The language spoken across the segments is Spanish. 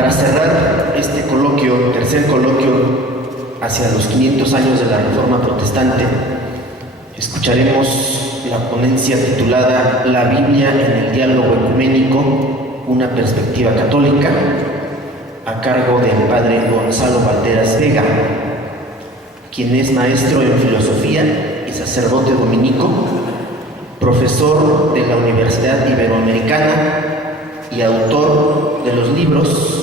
Para cerrar este coloquio, tercer coloquio hacia los 500 años de la Reforma Protestante, escucharemos la ponencia titulada La Biblia en el diálogo ecuménico, una perspectiva católica, a cargo del padre Gonzalo Valderas Vega, quien es maestro en filosofía y sacerdote dominico, profesor de la Universidad Iberoamericana y autor de los libros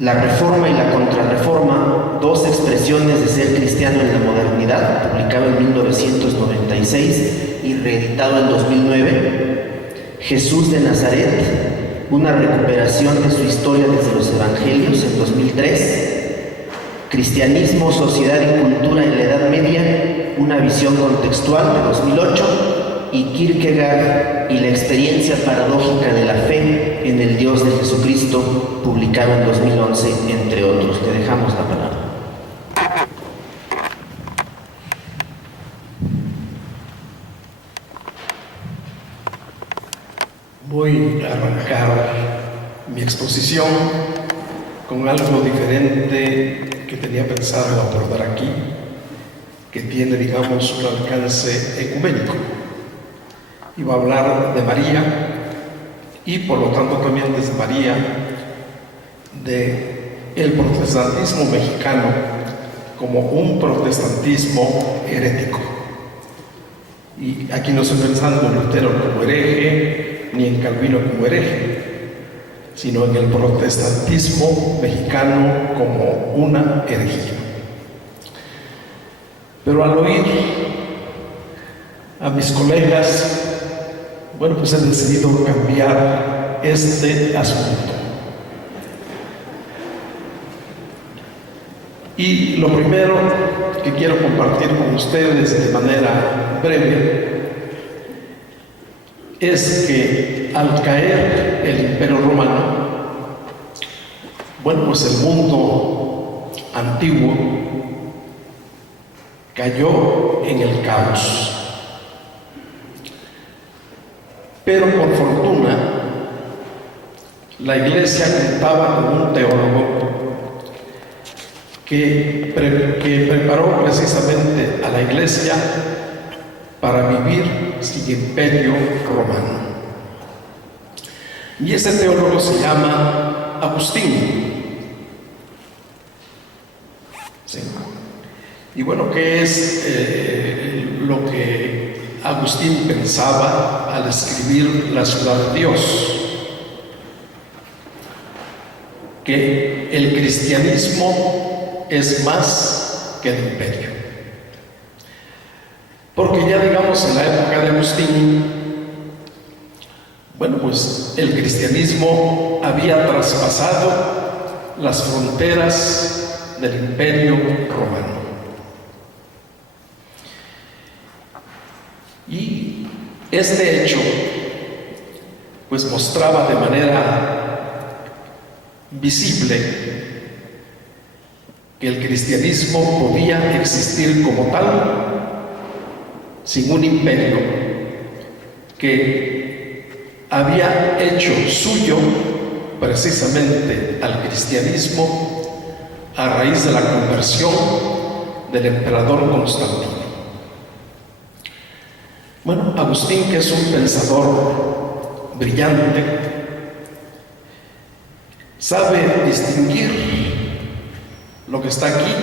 La Reforma y la Contrarreforma, dos expresiones de ser cristiano en la modernidad, publicado en 1996 y reeditado en 2009, Jesús de Nazaret, una recuperación de su historia desde los Evangelios, en 2003, Cristianismo, Sociedad y Cultura en la Edad Media, una visión contextual, de 2008, y Kierkegaard y la experiencia paradójica de la fe en el Dios de Jesucristo, publicado en 2011, entre otros. Te dejamos la palabra. Voy a arrancar mi exposición con algo diferente que tenía pensado abordar aquí, que tiene, digamos, un alcance ecuménico. Iba a hablar de María y, por lo tanto, también desde María, de el protestantismo mexicano como un protestantismo herético. Y aquí no estoy pensando en Lutero como hereje, ni en Calvino como hereje, sino en el protestantismo mexicano como una herejía. Pero al oír a mis colegas, bueno, pues he decidido cambiar este asunto. Y lo primero que quiero compartir con ustedes de manera breve es que al caer el Imperio Romano, bueno, pues el mundo antiguo cayó en el caos. Pero por fortuna, la Iglesia contaba con un teólogo que preparó precisamente a la Iglesia para vivir sin imperio romano. Y ese teólogo se llama Agustín. ¿Sí? Y bueno, ¿qué es lo que Agustín pensaba al escribir La Ciudad de Dios? Que el cristianismo es más que el imperio. Porque ya, digamos, en la época de Agustín, bueno, pues el cristianismo había traspasado las fronteras del imperio romano. Y este hecho, pues mostraba de manera visible que el cristianismo podía existir como tal, sin un imperio que había hecho suyo precisamente al cristianismo a raíz de la conversión del emperador Constantino. Bueno, Agustín, que es un pensador brillante, sabe distinguir lo que está aquí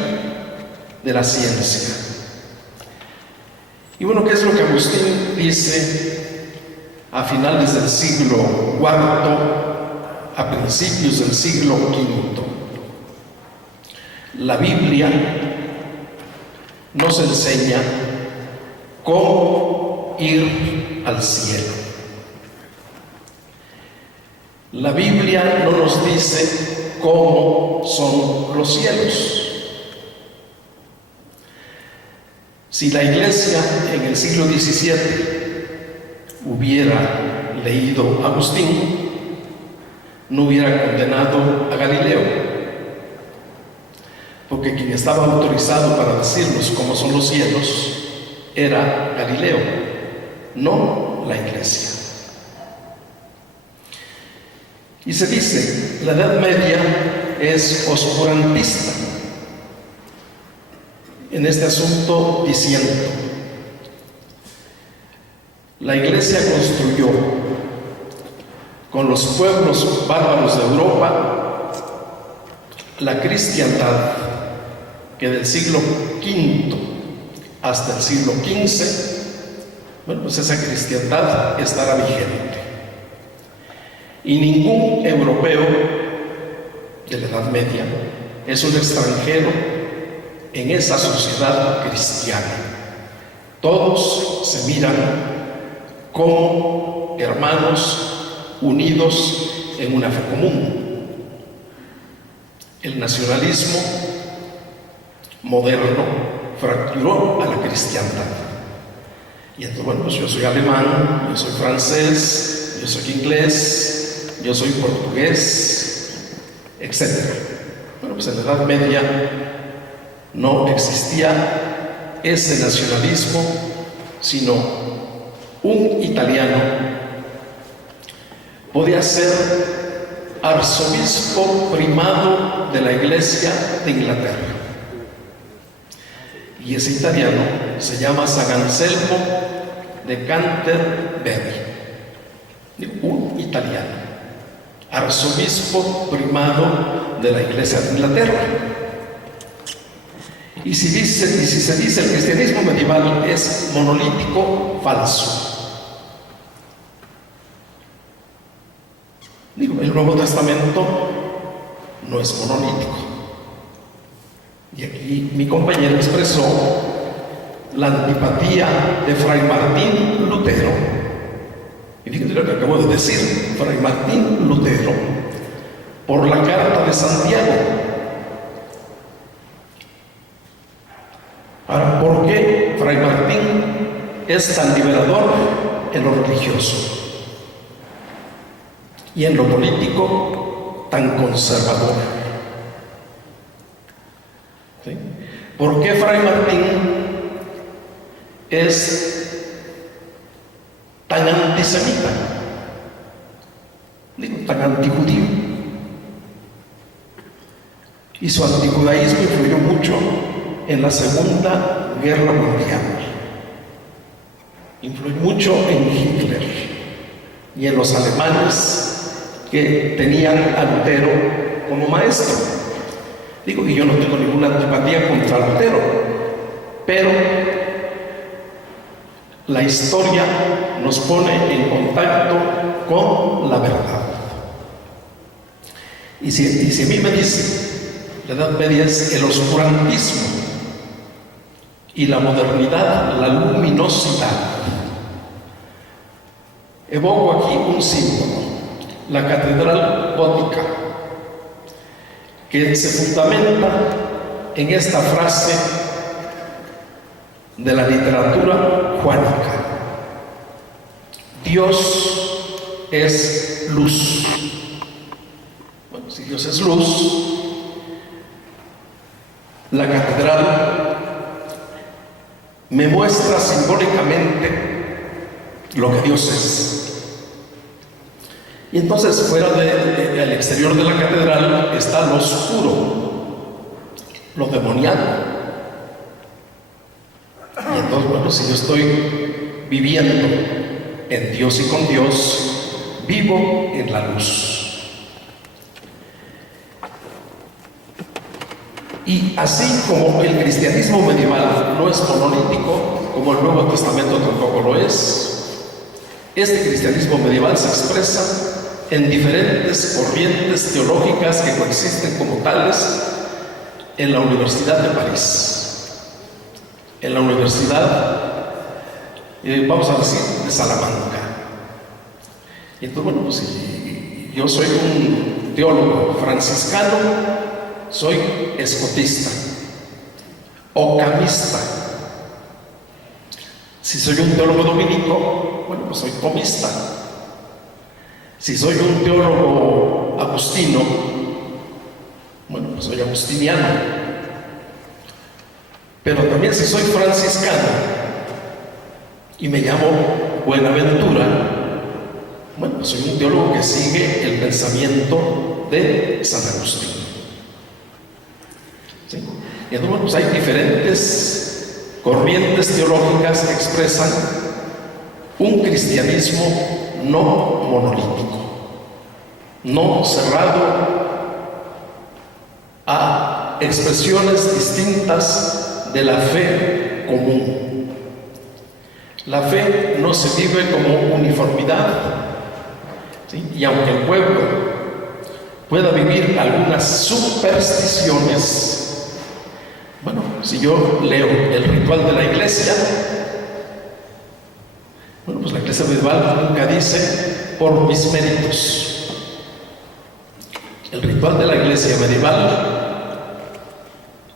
de la ciencia. Y bueno, ¿qué es lo que Agustín dice a finales del siglo IV, a principios del siglo V? La Biblia nos enseña cómo ir al cielo. La Biblia no nos dice cómo son los cielos. Si la Iglesia en el siglo XVII hubiera leído a Agustín, no hubiera condenado a Galileo, porque quien estaba autorizado para decirnos cómo son los cielos era Galileo, no la Iglesia. Y se dice, la Edad Media es oscurantista en este asunto, diciendo, la Iglesia construyó con los pueblos bárbaros de Europa la cristiandad que del siglo V hasta el siglo XV, bueno, pues esa cristiandad estará vigente. Y ningún europeo de la Edad Media es un extranjero en esa sociedad cristiana. Todos se miran como hermanos unidos en una fe común. El nacionalismo moderno fracturó a la cristiandad. Y entonces, bueno, pues yo soy alemán, yo soy francés, yo soy inglés, yo soy portugués, etc. Bueno, pues en la Edad Media no existía ese nacionalismo, sino un italiano podía ser arzobispo primado de la Iglesia de Inglaterra. Y ese italiano se llama San Anselmo de Canterbury, un italiano, arzobispo primado de la Iglesia de Inglaterra. Y si se dice el cristianismo medieval es monolítico, falso. El Nuevo Testamento no es monolítico. Y aquí mi compañero expresó la antipatía de Fray Martín Lutero. Y fíjense lo que acabo de decir, Fray Martín Lutero, por la Carta de Santiago. Ahora, ¿por qué Fray Martín es tan liberador en lo religioso y en lo político tan conservador? ¿Sí? ¿Por qué Fray Martín es tan antisemita? Tan antijudío. Y su antijudaísmo influyó mucho en la Segunda Guerra Mundial. Influyó mucho en Hitler y en los alemanes que tenían a Lutero como maestro. Y yo no tengo ninguna antipatía contra Lutero, pero la historia nos pone en contacto con la verdad. Y si a mí me dice, la Edad Media es el oscurantismo y la modernidad, la luminosidad, evoco aquí un símbolo, la catedral gótica, que se fundamenta en esta frase de la literatura juánica: Dios es luz. Bueno, si Dios es luz, la catedral me muestra simbólicamente lo que Dios es. Y entonces fuera del exterior de la catedral está lo oscuro, lo demoníaco. Y entonces, bueno, si yo estoy viviendo en Dios y con Dios, vivo en la luz. Y así como el cristianismo medieval no es monolítico, como el Nuevo Testamento tampoco lo es, este cristianismo medieval se expresa en diferentes corrientes teológicas que coexisten como tales en la Universidad de París, en la Universidad, vamos a decir, de Salamanca. Y entonces, bueno, pues si yo soy un teólogo franciscano, soy escotista, ocamista. Si soy un teólogo dominico, bueno, pues soy tomista. Si soy un teólogo agustino, bueno, pues soy agustiniano. Pero también si soy franciscano y me llamo Buenaventura, Bueno, soy un teólogo que sigue el pensamiento de San Agustín. ¿Sí? Y entonces, bueno, pues hay diferentes corrientes teológicas que expresan un cristianismo no monolítico, no cerrado a expresiones distintas de la fe común. La fe no se vive como uniformidad, ¿sí? Y aunque el pueblo pueda vivir algunas supersticiones, bueno, si yo leo el ritual de la iglesia, bueno, pues la iglesia medieval nunca dice por mis méritos. El ritual de la iglesia medieval,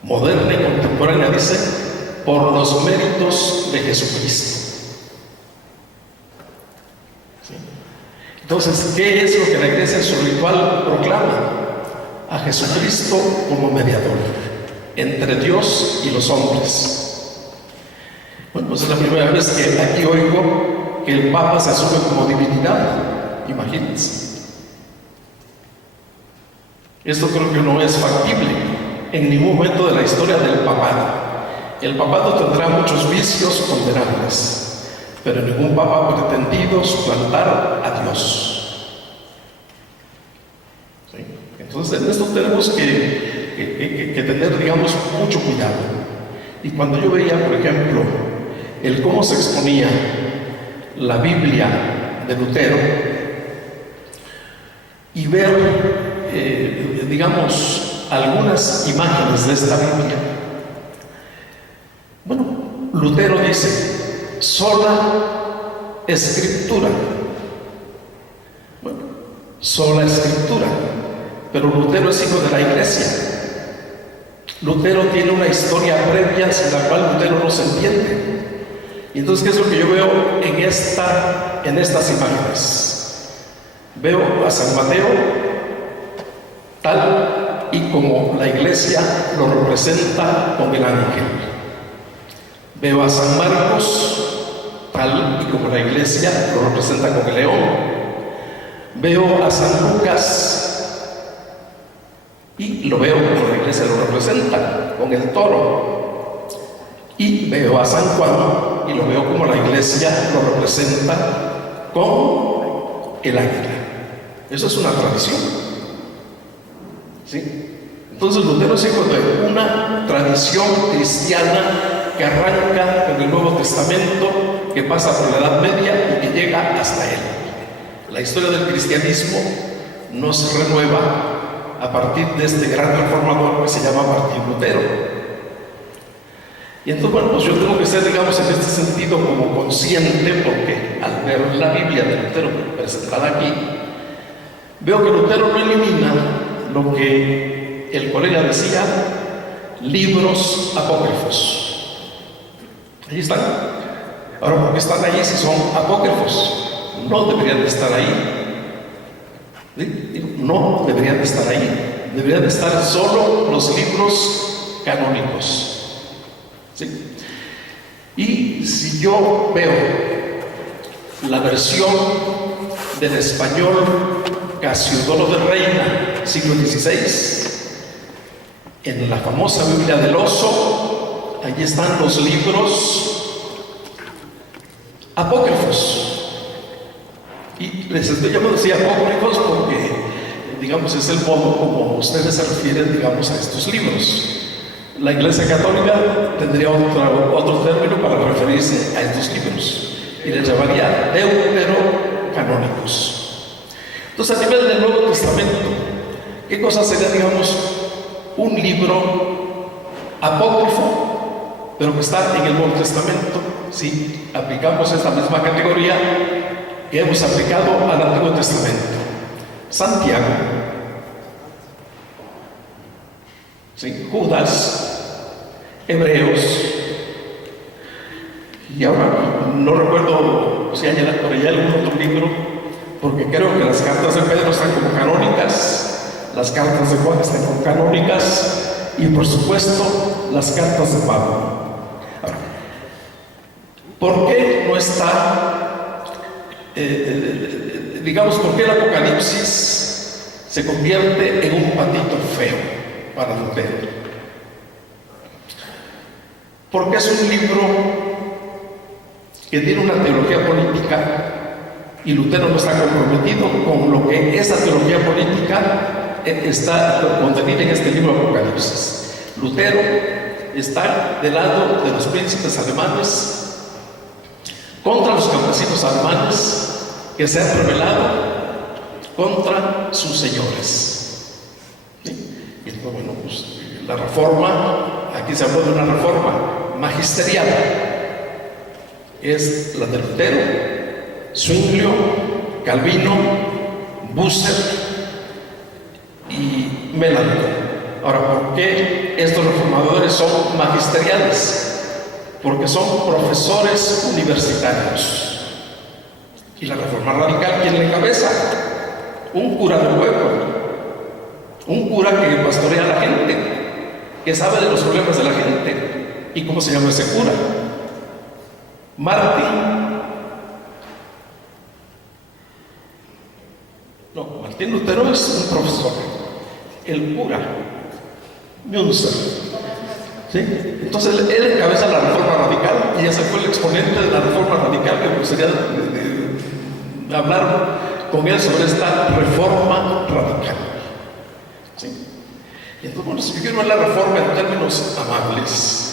moderna y contemporánea, dice por los méritos de Jesucristo. ¿Sí? Entonces, ¿qué es lo que la iglesia en su ritual proclama? A Jesucristo como mediador entre Dios y los hombres. Bueno, pues es la primera vez que aquí oigo que el Papa se asume como divinidad. Imagínense. Esto creo que no es factible en ningún momento de la historia del papado. El papado tendrá muchos vicios condenables, pero ningún papa ha pretendido suplantar a Dios. ¿Sí? Entonces, en esto tenemos que tener, digamos, mucho cuidado. Y cuando yo veía, por ejemplo, el cómo se exponía la Biblia de Lutero y ver digamos, algunas imágenes de esta Biblia. Bueno, Lutero dice, sola escritura. Bueno, sola escritura. Pero Lutero es hijo de la iglesia. Lutero tiene una historia previa sin la cual Lutero no se entiende. Y entonces, ¿qué es lo que yo veo en estas imágenes? Veo a San Mateo tal y como la iglesia lo representa con el ángel. Veo a San Marcos tal y como la iglesia lo representa con el león. Veo a San Lucas y lo veo como la iglesia lo representa con el toro. Y veo a San Juan y lo veo como la iglesia lo representa con el águila. Eso es una tradición. ¿Sí? Entonces Lutero es hijo de una tradición cristiana que arranca con el Nuevo Testamento, que pasa por la Edad Media y que llega hasta él. La historia del cristianismo no se renueva a partir de este gran reformador que se llama Martín Lutero. Y entonces, bueno, pues yo tengo que ser, digamos, en este sentido como consciente, porque al ver la Biblia de Lutero presentada aquí, veo que Lutero no elimina lo que el colega decía, libros apócrifos. Ahí están. Ahora, ¿por qué están ahí si son apócrifos? No deberían de estar ahí. ¿Sí? No deberían de estar ahí. Deberían de estar solo los libros canónicos. ¿Sí? Y si yo veo la versión del español Casiodoro de Reina, siglo XVI, en la famosa Biblia del Oso, allí están los libros apócrifos. Y les estoy llamando así apócrifos porque, digamos, es el modo como ustedes se refieren, digamos, a estos libros. La Iglesia Católica tendría otro término para referirse a estos libros y les llamaría deuterocanónicos. Entonces, a nivel del Nuevo Testamento, ¿qué cosa sería, digamos, un libro apócrifo, pero que está en el Nuevo Testamento? Si aplicamos esta misma categoría que hemos aplicado al Antiguo Testamento. Santiago, ¿sí? Judas, Hebreos, y ahora no recuerdo si hay por allá algún otro libro, porque creo que las cartas de Pedro están como canónicas, las cartas de Juan están como canónicas, y por supuesto las cartas de Pablo. Ahora, ¿por qué no está digamos, ¿por qué el Apocalipsis se convierte en un patito feo para Lutero? Porque es un libro que tiene una teología política y Lutero no está comprometido con lo que esa teología política está contenida en este libro Apocalipsis. Lutero está del lado de los príncipes alemanes contra los campesinos alemanes que se han rebelado contra sus señores. ¿Sí? Y entonces, bueno, pues la reforma, aquí se habla de una reforma magisterial, es la de Lutero, Zwinglio, Calvino, Bucer y Melanchthon. Ahora, ¿por qué estos reformadores son magisteriales? Porque son profesores universitarios. Y la reforma radical, ¿quién le encabeza? Un cura del pueblo, un cura que pastorea a la gente, que sabe de los problemas de la gente. ¿Y cómo se llama ese cura? Martín Lutero es un profesor. El cura Münzer, ¿sí? Entonces él encabeza la reforma radical y ese fue el exponente de la reforma radical, que me gustaría hablar con él sobre esta reforma radical, ¿sí? Y entonces, bueno, si yo quiero ver la reforma en términos amables,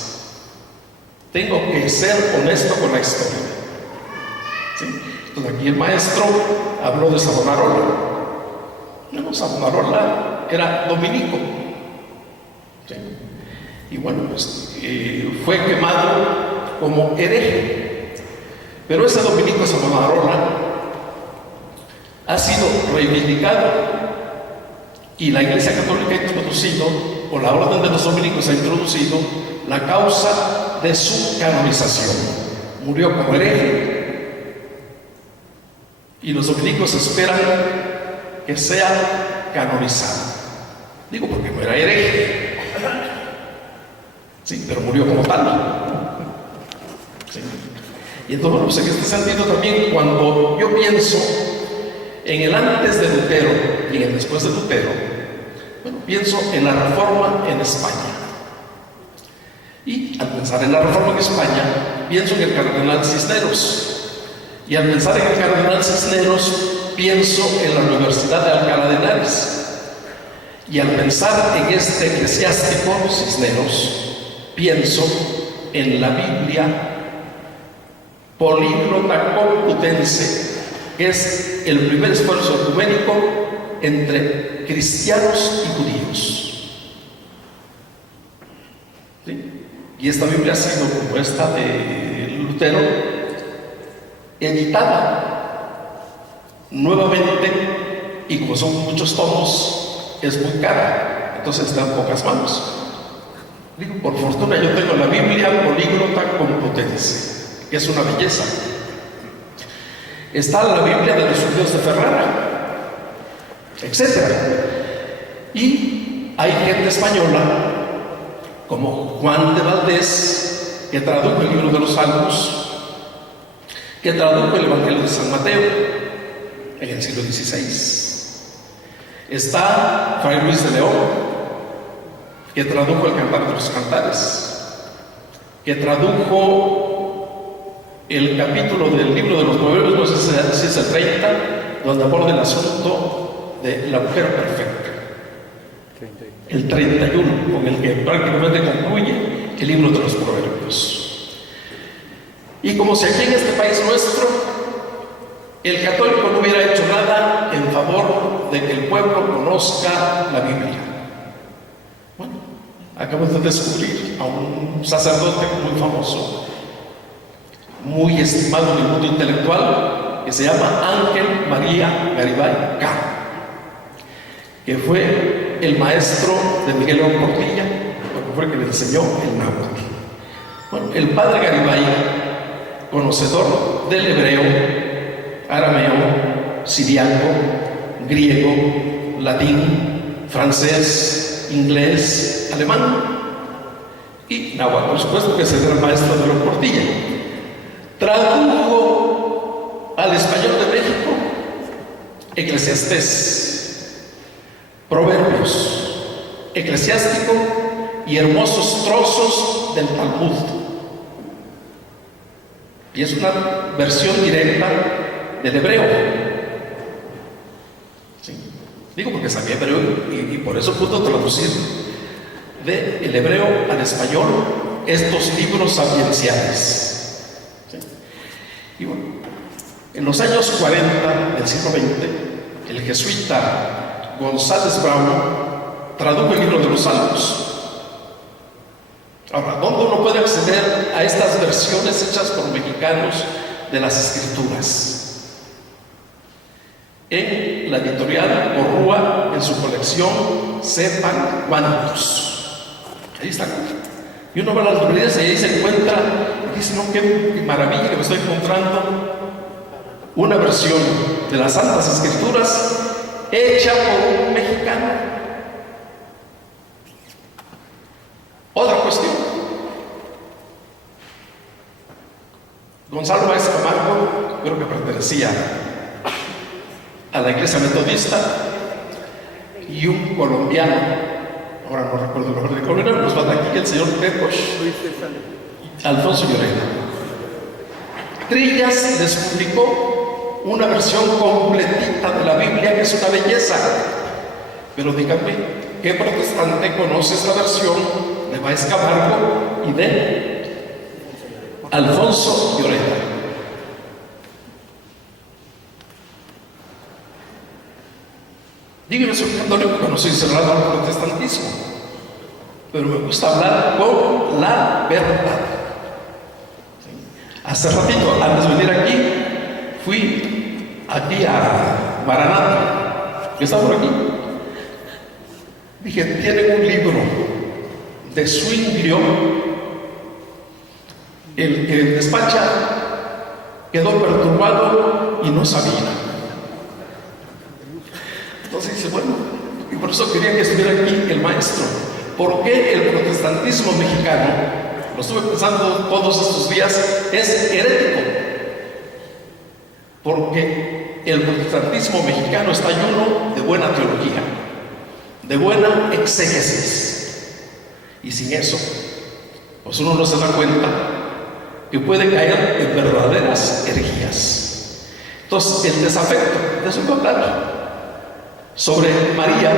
tengo que ser honesto con la historia, ¿sí? Entonces aquí el maestro habló de Savonarola. No, Savonarola era dominico, ¿sí? Y bueno, pues fue quemado como hereje. Pero ese dominico Savonarola ha sido reivindicado y la Iglesia Católica ha introducido, o la Orden de los Dominicos ha introducido, la causa de su canonización. Murió como hereje y los dominicos esperan que sea canonizado. Digo, porque no era hereje, sí, pero murió como tal, sí. Y entonces, bueno, pues en este sentido también, cuando yo pienso en el antes de Lutero y en el después de Lutero, bueno, pienso en la reforma en España. Y al pensar en la reforma en España, pienso en el cardenal Cisneros. Y al pensar en el cardenal Cisneros, pienso en la Universidad de Alcalá de Henares. Y al pensar en este eclesiástico Cisneros, pienso en la Biblia políglota complutense, que es el primer esfuerzo ecuménico entre cristianos y judíos. ¿Sí? Y esta Biblia ha sido, como esta de Lutero, editada nuevamente, y como son muchos tomos, es muy cara, entonces está en pocas manos. Digo, por fortuna yo tengo la Biblia políglota complutense, que es una belleza. Está la Biblia de los judíos de Ferrara, etc. Y hay gente española, como Juan de Valdés, que tradujo el libro de los Salmos, que tradujo el Evangelio de San Mateo en el siglo XVI. Está Fray Luis de León, que tradujo el Cantar de los Cantares, que tradujo el capítulo del libro de los Proverbios, no sé si es el 30, donde aborda el asunto de la mujer perfecta. El 31, con el que prácticamente concluye el libro de los Proverbios. Y como si aquí en este país nuestro el católico no hubiera hecho nada en favor de que el pueblo conozca la Biblia. Bueno, acabamos de descubrir a un sacerdote muy famoso, muy estimado en el mundo intelectual, que se llama Ángel María Garibay Caro, que fue el maestro de Miguel León Portilla, porque fue el que le enseñó el náhuatl. Bueno, el padre Garibay, conocedor del hebreo, arameo, siriaco, griego, latín, francés, inglés, alemán y náhuatl, por supuesto, que es el gran maestro de León Portilla. Tradujo al español de México Eclesiastés, Proverbios, Eclesiástico y hermosos trozos del Talmud. Y es una versión directa del hebreo. ¿Sí? Digo porque sabía hebreo y por eso puedo traducir del hebreo al español estos libros sapienciales. ¿Sí? Y bueno, en los años 40 del siglo XX, el jesuita González Brown tradujo el libro de los Salmos. Ahora, ¿dónde uno puede acceder a estas versiones hechas por mexicanos de las Escrituras? En la editorial Porrúa, en su colección Sepan Cuántos. Ahí está. Y uno va a las librerías y ahí se encuentra, y dice, no, qué maravilla que me estoy encontrando una versión de las Santas Escrituras hecha por un mexicano. Otra cuestión. Gonzalo Báez Camargo, creo que pertenecía a la Iglesia Metodista, y un colombiano, ahora no recuerdo el nombre del colombiano, nos va aquí el señor Pecos, Alfonso Llorena. Trillas les publicó una versión completita de la Biblia, que es una belleza. Pero díganme, ¿qué protestante conoce esta versión de Báez Camargo y de Alfonso Llorena? Díganme, soy católico, no soy cerrado al protestantismo, pero me gusta hablar con la verdad. Hace ratito, antes de venir aquí, fui aquí a Maranata, que está por aquí. Dije, tienen un libro de Zwinglio, el que despacha quedó perturbado y no sabía. Entonces dice, bueno, y por eso quería que estuviera aquí el maestro. ¿Por qué el protestantismo mexicano, lo estuve pensando todos estos días, es herético? Porque el protestantismo mexicano está lleno de buena teología, de buena exégesis. Y sin eso, pues uno no se da cuenta que puede caer en verdaderas herejías. Entonces, el desafecto, de eso voy a hablar. Sobre María,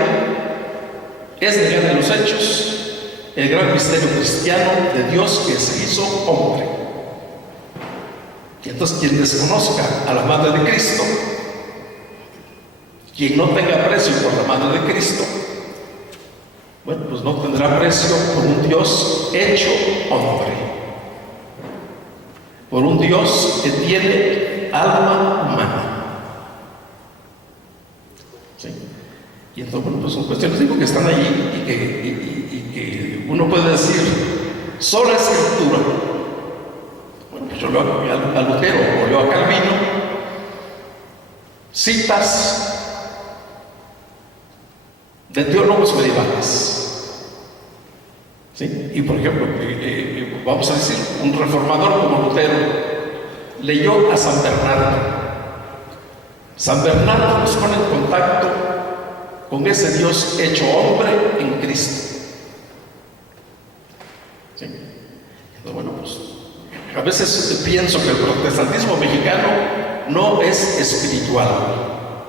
es negar de los hechos el gran misterio cristiano de Dios que se hizo hombre. Y entonces, quien desconozca a la Madre de Cristo, quien no tenga aprecio por la Madre de Cristo, bueno, pues no tendrá aprecio por un Dios hecho hombre, por un Dios que tiene alma humana. ¿Sí? Y entonces, bueno, pues son cuestiones, digo, que están allí y que uno puede decir, sola Escritura. Bueno, pues yo leo a Lutero o leo a Calvino, citas de teólogos medievales. ¿Sí? Y por ejemplo, vamos a decir, un reformador como Lutero leyó a San Bernardo. San Bernardo nos pone en contacto con ese Dios hecho hombre en Cristo. ¿Sí? Entonces, bueno, pues a veces pienso que el protestantismo mexicano no es espiritual,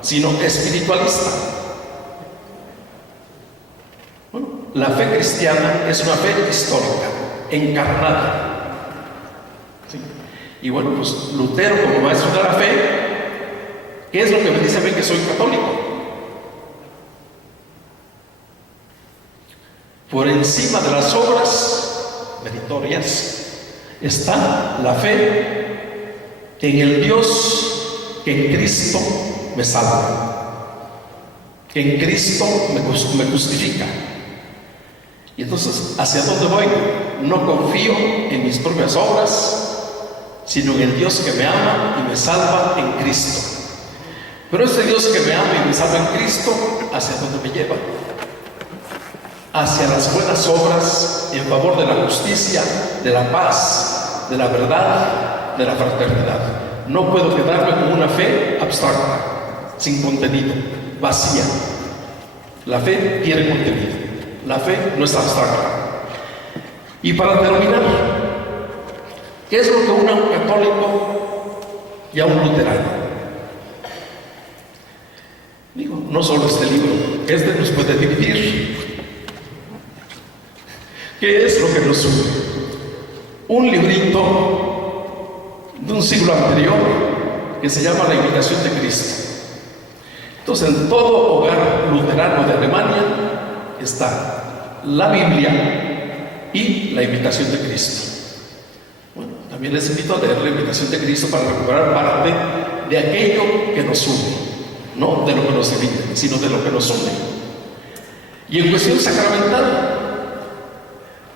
sino espiritualista. Bueno, la fe cristiana es una fe histórica, encarnada. ¿Sí? Y bueno, pues Lutero, como maestro de la fe, ¿qué es lo que me dice a mí que soy católico? Por encima de las obras meritorias está la fe en el Dios que en Cristo me salva, que en Cristo me justifica. Y entonces, ¿hacia dónde voy? No confío en mis propias obras, sino en el Dios que me ama y me salva en Cristo. Pero ese Dios que me ama y me salva en Cristo, ¿hacia dónde me lleva? Hacia las buenas obras en favor de la justicia, de la paz, de la verdad, de la fraternidad. No puedo quedarme con una fe abstracta. sin contenido, vacía. La fe tiene contenido. La fe no es abstracta. Y para terminar, ¿qué es lo que une a un católico y a un luterano? Digo, no solo este libro, este nos puede dividir. ¿Qué es lo que nos une? Un librito de un siglo anterior que se llama La Imitación de Cristo. Entonces, en todo hogar luterano de Alemania está la Biblia y la Imitación de Cristo. Bueno, también les invito a leer la Imitación de Cristo para recuperar parte de aquello que nos une, no de lo que nos divide, sino de lo que nos une. Y en cuestión sacramental,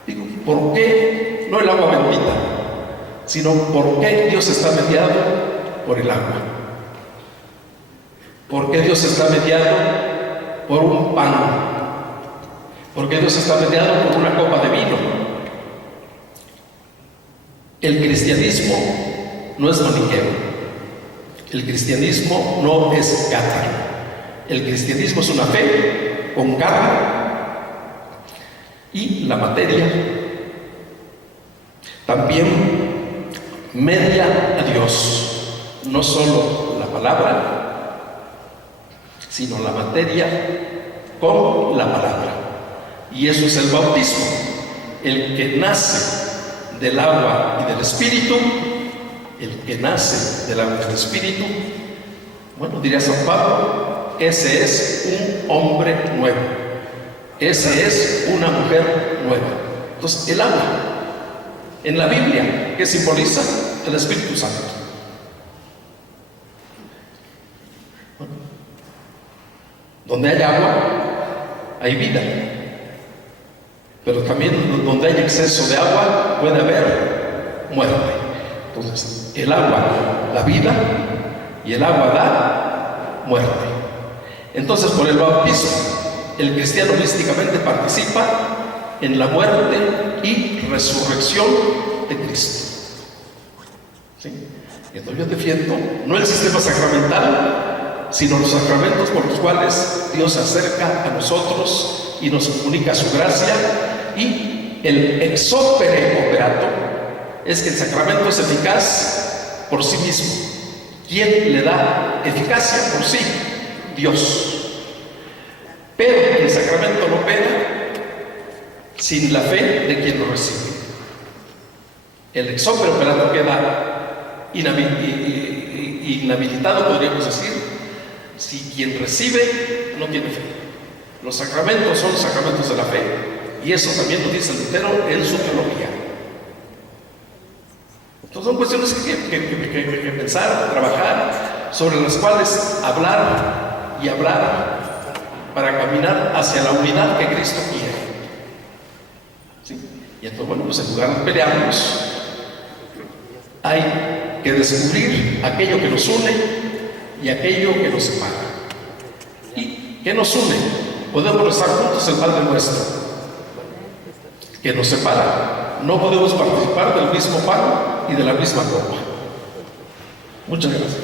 digo, ¿por qué no el agua bendita? Sino ¿por qué Dios está mediado por el agua? ¿Por qué Dios está mediado por un pan? ¿Por qué Dios está mediado por una copa de vino? El cristianismo no es maniqueo. El cristianismo no es cátaro. El cristianismo es una fe con carne y la materia también media a Dios. No solo la palabra, sino la materia con la palabra. Y eso es el bautismo, el que nace del agua y del espíritu, el que nace del agua y del espíritu. Bueno, diría San Pablo, ese es un hombre nuevo, ese es una mujer nueva. Entonces, el agua, en la Biblia, ¿qué simboliza? El Espíritu Santo. Bueno, donde hay agua, hay vida. Pero también donde hay exceso de agua puede haber muerte. Entonces, el agua da vida y el agua da muerte. Entonces, por el bautismo, el cristiano místicamente participa en la muerte y resurrección de Cristo. ¿Sí? Entonces yo defiendo no el sistema sacramental, sino los sacramentos por los cuales Dios se acerca a nosotros y nos comunica su gracia. Y el ex opere operato es que el sacramento es eficaz por sí mismo. ¿Quién le da eficacia por sí? Dios. Pero el sacramento no opera sin la fe de quien lo recibe. El ex opere operato queda inhabilitado, podríamos decir, si quien recibe no tiene fe. Los sacramentos son sacramentos de la fe, y eso también lo dice Lutero en su teología. Entonces son cuestiones que pensar, trabajar, sobre las cuales hablar y hablar para caminar hacia la unidad que Cristo quiere. ¿Sí? Y entonces, bueno, pues en lugar de pelearnos, hay que descubrir aquello que nos une y aquello que nos separa. ¿Y qué nos une? Podemos rezar juntos el Padre Nuestro. Que nos separa, no podemos participar del mismo pan y de la misma copa. Muchas gracias.